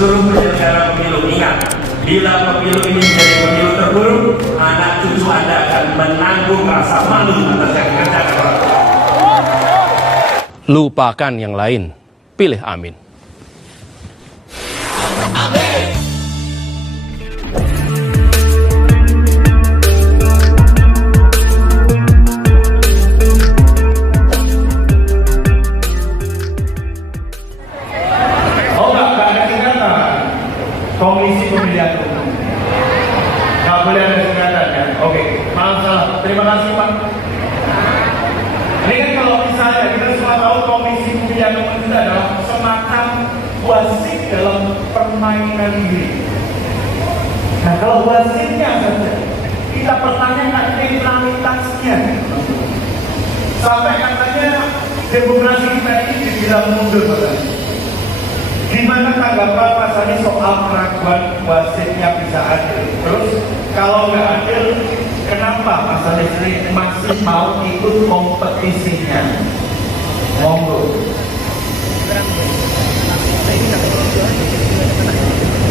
seluruh penyelenggara pemilu, ingat, bila pemilu ini menjadi pemilu terburuk, anak cucu Anda akan menanggung rasa malu atas yang dikerjakan orang tua. Lupakan yang lain, pilih Amin. Komisi Pemilihan Umum nggak boleh ada singkatan ya. Oke, maaf salah. Terima kasih Pak. Ini kan kalau misalnya kita semua tahu Komisi Pemilihan Umum itu adalah semacam wasit dalam permainan ini. Nah kalau wasitnya saja kita pertanyakan netralitasnya, sampai katanya demokrasi kita ini dibilang mundur katanya. Gimana tanggapan Mas Anies soal keraguan wasitnya bisa adil? Terus kalau nggak adil, kenapa Mas Anies ini masih mau ikut kompetisinya? Monggo.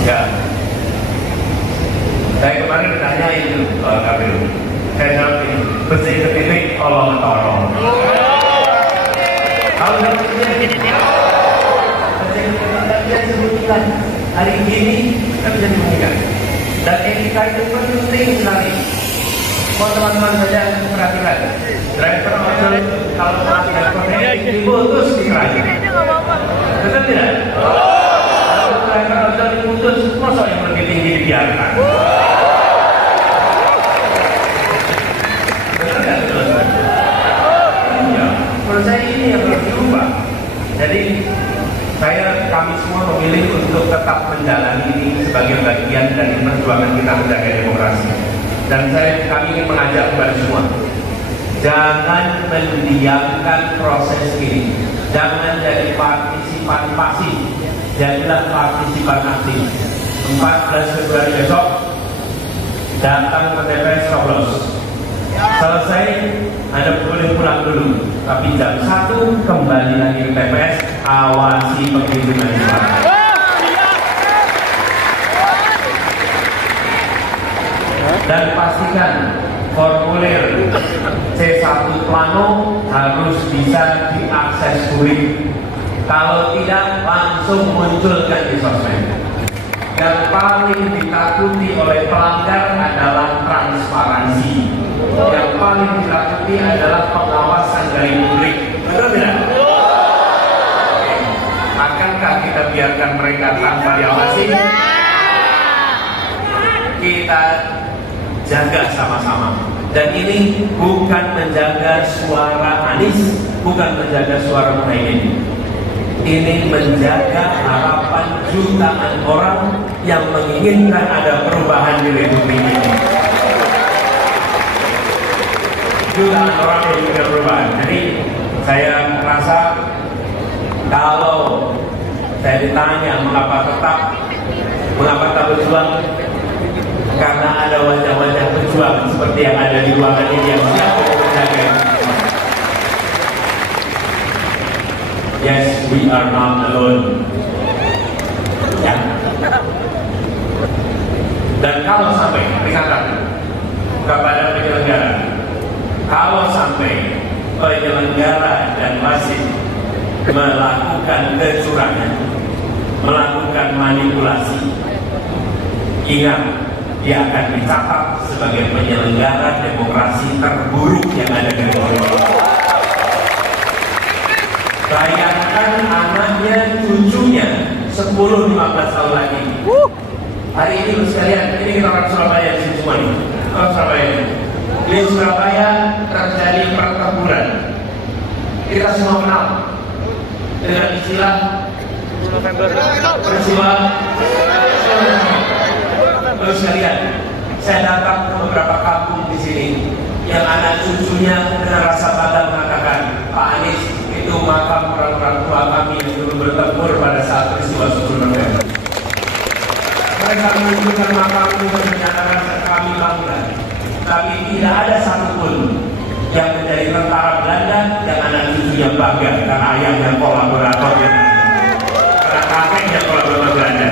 Ya, saya kemarin bertanya itu KPU. Saya jawab ini, bersih ke titik, tolong tolong. Kalau dia sebutkan hari ini kita bisa diumumkan, dan etika itu penting sekali. Mau teman-teman saja perhatikan, driver ojol kalau melanggar kode diputus di kerajaan, betul tidak? Kalau driver ojol diputus, masa yang lebih tinggi dibiarkan? Betul nggak? Ya, menurut saya ini yang harus dirubah. Jadi kami semua memilih untuk tetap menjalani ini sebagai bagian dari perjuangan kita menjaga demokrasi. Dan kami ingin mengajak kepada semua, jangan mendiamkan proses ini, jangan jadi partisipan pasif, jadilah partisipan aktif. 14 Februari besok datang ke TPS coblos. Selesai, Anda boleh pulang dulu, tapi jam 1 kembali lagi ke TPS, awasi penghitungan suara. Dan pastikan formulir C1 plano harus bisa diakses publik. Kalau tidak, langsung munculkan di sosmed. Yang paling ditakuti oleh pelanggar adalah transparansi. Yang paling ditakuti adalah pengawasan dari publik. Betul tidak? Akankah kita biarkan mereka tanpa diawasi? Kita jaga sama-sama. Dan ini bukan menjaga suara Anies, bukan menjaga suara Muhaimin. Ini menjaga harapan jutaan orang yang menginginkan ada perubahan di Republik ini. Jutaan orang yang ingin perubahan. Jadi saya merasa kalau saya ditanya mengapa tak berjuang, karena ada wajah-wajah berjuang seperti yang ada di ruangan ini yang siap untuk menjaga. Yes, we are not alone. Ya. Dan kalau sampai peringatan kepada penyelenggara, kalau sampai penyelenggara dan wasit melakukan kecurangan, melakukan manipulasi, ingat, dia akan dicatat sebagai penyelenggara demokrasi terburuk yang ada di Republik. Bayangkan anaknya, cucunya 10-15 tahun lagi. Hari ini sekalian, ini kita orang Surabaya di sini semua nih. Orang Surabaya ini. Di Surabaya terjadi pertempuran. Kita semua kenal dengan istilah peristiwa. Terus sekalian, saya datang ke beberapa kampung di sini yang anak cucunya dengan rasa bangga mengatakan, Pak Anies, itu makam orang tua kami yang dulu bertempur pada saat peristiwa 10 November. Mereka menunjukkan makam itu dan menyatakan kami bangga. Tapi tidak ada satupun yang menjadi tentara Belanda yang anak cucunya bangga karena ayahnya kolaborator, karena kakeknya kolaborator Belanda.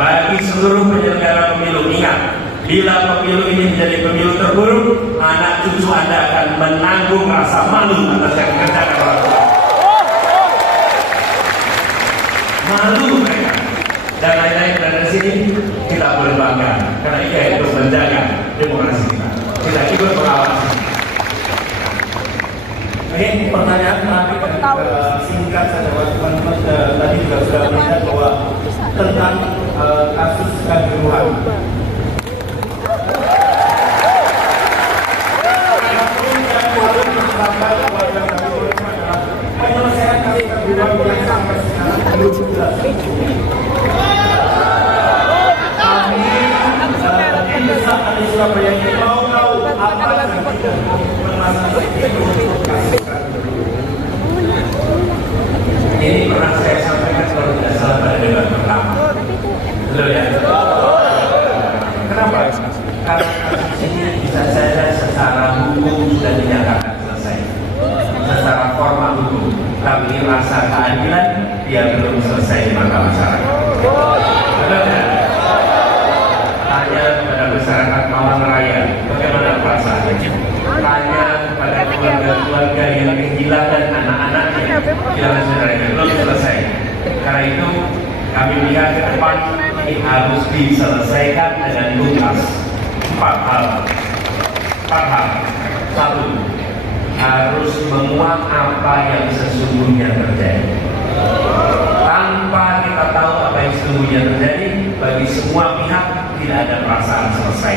bagi seluruh penyelenggara pemilu. Ingat, bila pemilu ini menjadi pemilu terburuk, anak cucu Anda akan menanggung rasa malu atas yang dikerjakan orang tua. Malu mereka. Dan lain-lain dari sini kita boleh bangga, karena ini itu menjaga demokrasi kita. Kita ikut mengawasi. Ini pertanyaan terakhir singkat saja, teman-teman tadi juga sudah melihat bahwa tentang kasus kanjuruhan. Penyelesaian kasus kanjuruhan yang sampai sekarang belum jelas. Kami di desa di Surabaya ini mau tahu apa yang tidak Ini pernah saya sampaikan kalau tidak salah pada debat pertama. Betul ya? Kenapa? Karena kasus ini bisa saja secara hukum sudah dinyatakan selesai, secara formal hukum, tapi rasa keadilan dia belum selesai di mata masyarakat. Betul ya? Tanya kepada masyarakat Malang Raya, bagaimana perasaannya? Tanya kepada keluarga-keluarga yang kehilangan anak-anaknya, kehilangan saudaranya, belum selesai. Karena itu kami lihat ke depan ini harus diselesaikan dengan tuntas. 4 hal. Satu, harus menguak apa yang sesungguhnya terjadi. Tanpa kita tahu apa yang sesungguhnya terjadi, bagi semua pihak tidak ada perasaan selesai.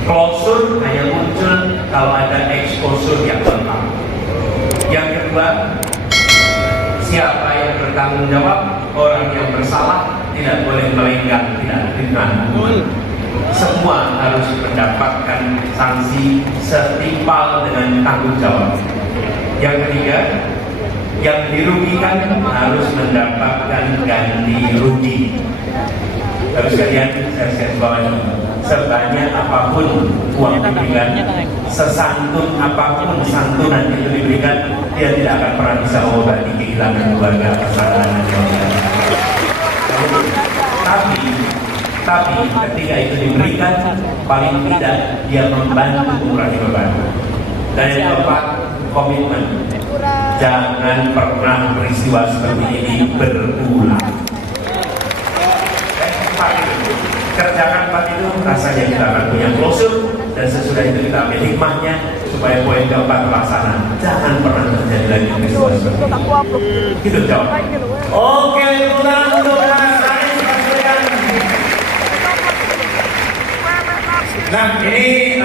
Klosur hanya muncul kalau ada eksposur yang lengkap. Yang kedua, siapa yang bertanggung jawab, orang yang bersalah tidak boleh melenggang, tidak ringan. Semua harus mendapatkan sanksi setimpal dengan tanggung jawab. Yang ketiga, yang dirugikan harus mendapatkan ganti rugi. Harus kalian saya bawahi, sebanyak apapun uang diberikan, sesantun apapun santunan itu diberikan, dia tidak akan pernah bisa mengobati kehilangan keluarga, kesalahan dan kehilangan. Tapi ketika itu diberikan, paling tidak dia membantu mengurangi beban. Dan yang keempat, komitmen. Jangan pernah peristiwa seperti ini berulang. Kerjakan 4 itu, rasanya kita akan punya klosur, dan sesudah itu kita ambil hikmahnya supaya poin keempat terlaksana. Jangan pernah terjadi lagi peristiwa seperti ini. Gitu jawab. Oke, untuk Nah, ini